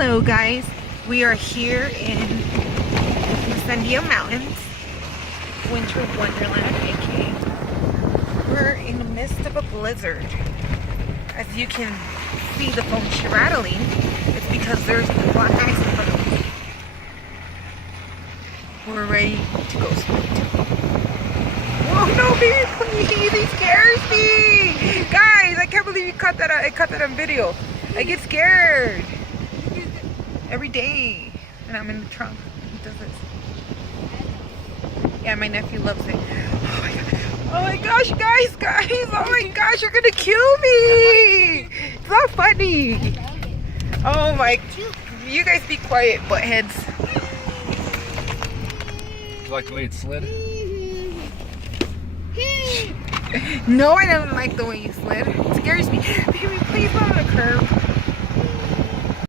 Hello guys, we are here in the Sandia Mountains, winter wonderland, aka we're in the midst of a blizzard. As you can see the phone rattling, it's because there's black ice in front of us. We're ready to go sleep. Oh no, baby, please, he scares me! Guys, I can't believe you cut that out. I cut that on video. I get scared every day, and I'm in the trunk. He does this. Yeah, my nephew loves it. Oh my gosh, guys! Oh my gosh, you're gonna kill me! It's not funny. Oh my, you guys be quiet, buttheads. Would you like the way it slid? No, I don't like the way you slid. It scares me. Baby, please not on a curve.